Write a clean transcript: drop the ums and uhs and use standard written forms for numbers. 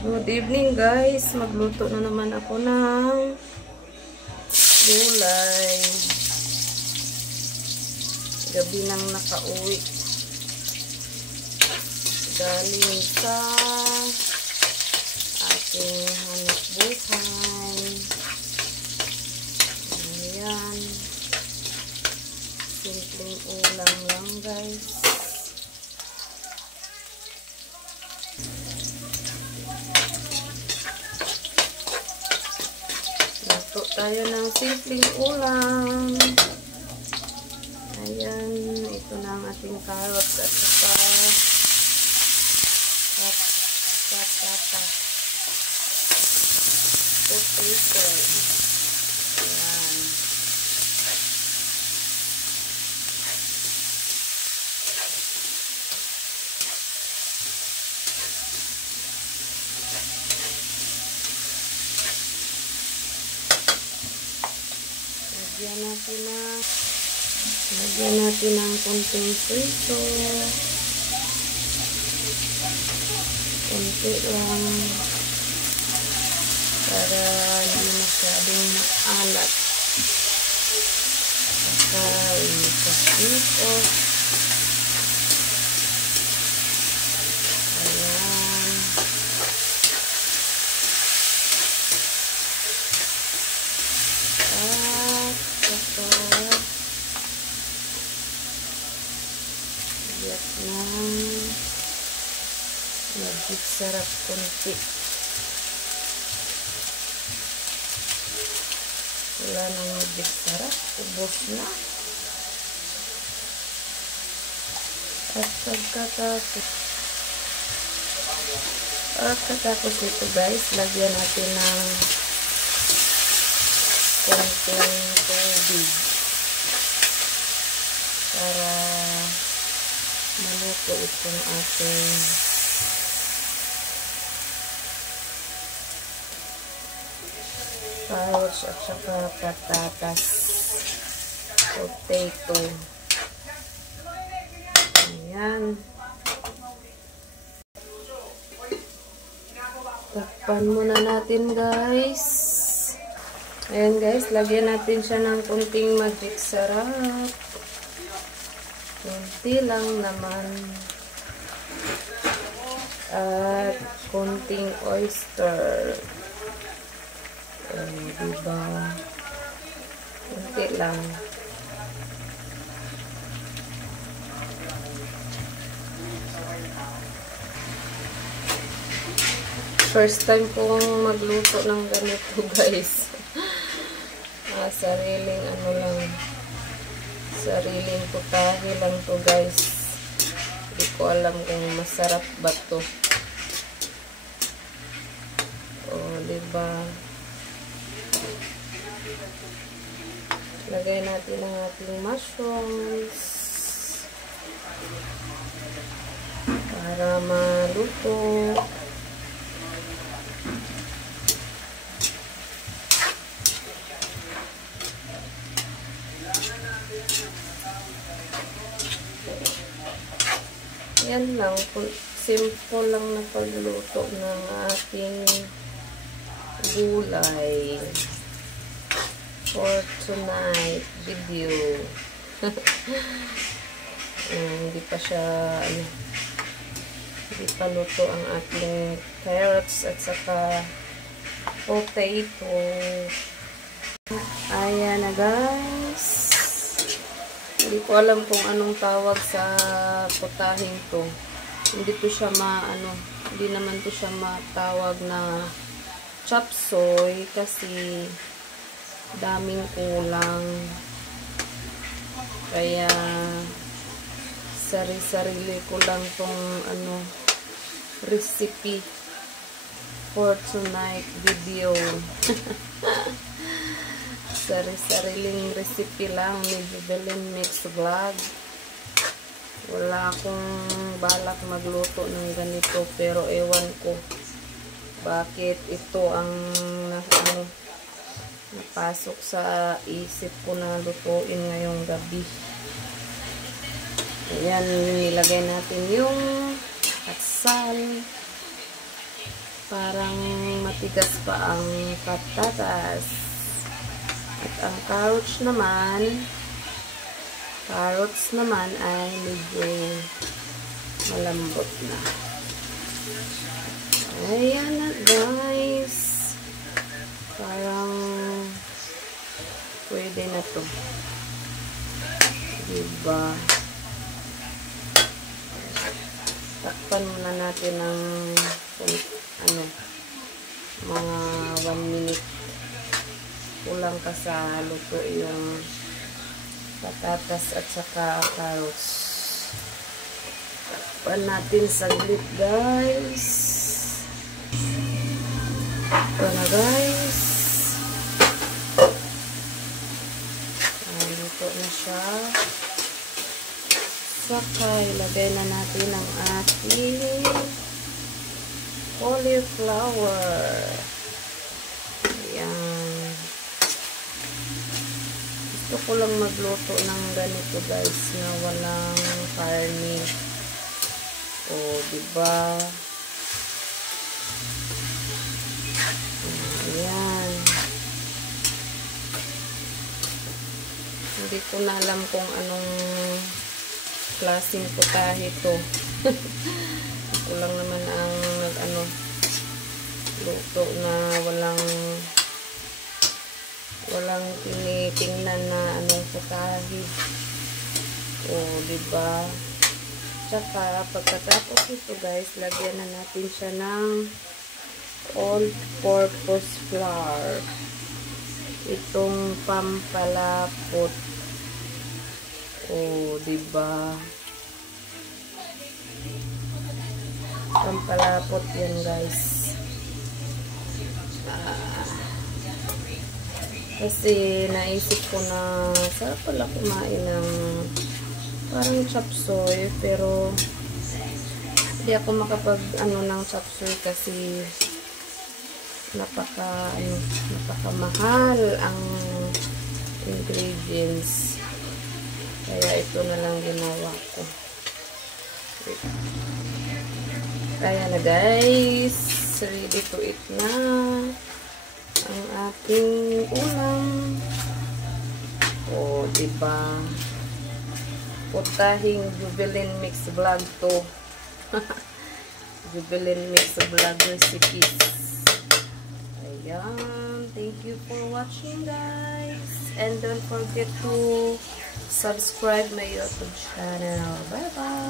Good evening guys, magluto na naman ako ng gulay. Gabi nang nakauwi galing sa ating hanap buhay. Ayan, simpleng ulam lang guys. Luto tayo ng simpleng ulam. Ayan, ito na ang ating carrots at saka patata. Potato. Ayan. Lagyan natin ng konting prito. Konti lang para hindi masyadong maalat. Saka prito. Ayan. At ng magic sarap konti. Wala nang magic sarap, ubos na. At pagkatapos ito guys, lagyan natin ng konting tubig para maluto itong ating carrots at saka patatas, potato. Ayan. Takpan muna natin guys. Ayan guys, lagyan natin siya ng kunting magic sarap. Kunti lang naman. At kunting oyster. Diba? Kunti lang. First time kong magluto ng ganito guys. Sariling ano lang. Sariling putahe lang to guys. Hindi ko alam kung masarap ba to. Diba? Lagay natin ang ating mushrooms para maluto. Yan lang, simple lang na pagluto ng ating gulay for tonight video. Hindi pa siya hindi pa luto ang ating carrots at saka potato. Ayan na guys. Hindi ko alam kung anong tawag sa putahing to. Hindi to siya hindi naman to siya matawag na chop suey kasi daming kulang. Kaya sarili ko lang tong recipe for tonight video. Sariling recipe lang ni Belen Mix Vlog. Wala akong balak magluto ng ganito pero ewan ko bakit ito ang napasok sa isip ko na lutuin ngayong gabi. Ayan, nilagay natin yung atsal. Parang matigas pa ang patatas. At ang carrots naman ay medyo malambot na. Ayan na guys. Parang pwede na to. Diba? Takpan muna natin ng mga 1 minute. Kulang ka sa luto yung patatas at saka carrots. Takpan natin saglit guys. Ito na guys. Luto na siya. Saka ilagay na natin ang ating cauliflower. Ayan. Gusto ko lang magluto ng ganito guys na walang karne. O, diba? Ayan. Hindi ko na alam kung anong klaseng putahe ito. Ako lang naman ang luto na walang tinitingnan na anong putahe. O, diba? Tsaka, pagkatapos ito guys, lagyan na natin siya ng all-purpose flour. Itong pampalapot. O, diba? Pampalapot yan guys. Kasi naisip ko na sarap pala kumain ng parang chop suey, pero hindi ako ng chop suey kasi napakamahal ang ingredients. Kaya ito na lang ginawa ko. Kaya na guys, ready to eat na ang ating ulam. O, diba? Putahing Jubilin Mix Vlog to. Jubilin Mix Vlog recipes. Ayan. Thank you for watching guys. And don't forget to subscribe my YouTube channel. Bye bye.